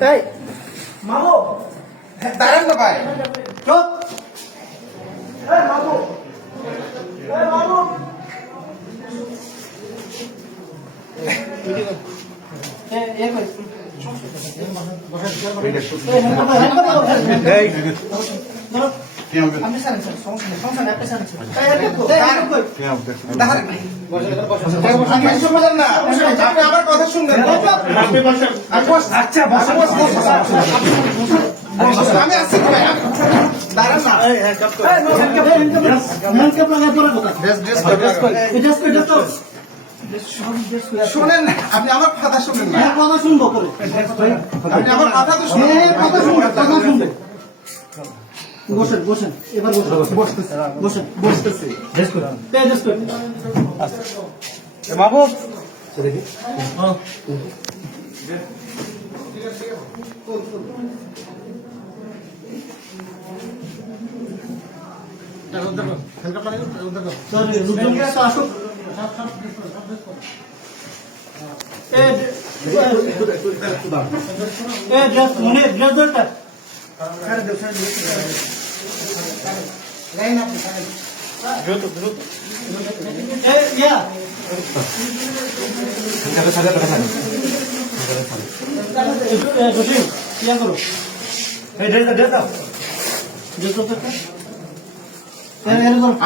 তাই মামু দাঁড়ান না ভাই চুপ মামু মামু আমার কথা শুনবেন আচ্ছা আমি আসছি শোনেন না আপনি আমার কথা শুনেন না কথা শুনবো আপনি আমার কথা তো শুনেন কথা শুনবেন বসেন বসেন এবার বসেন বসতেছি বাবু দেখি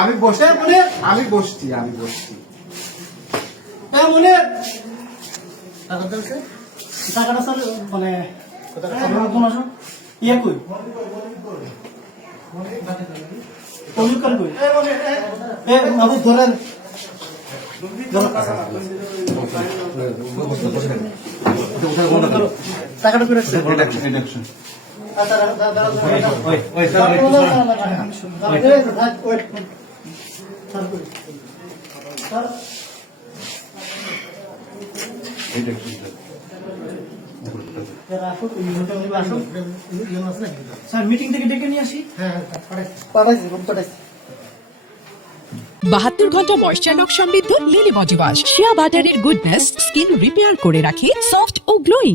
আমি বসছি আমি বসছি মনে টাকাটা স্যার মানে ইয়ে কই ধরেন টাকাটা করে স্যার মিটিং থেকে ডেকে নিয়ে আসি। হ্যাঁ পাঠাইছি 72 ঘন্টা ময়েশ্চার লক সমৃদ্ধ লিলি বডি ওয়াশ শিয়া বাটারের গুডনেস স্কিন রিপেয়ার করে রাখে সফট ও গ্লোয়িং।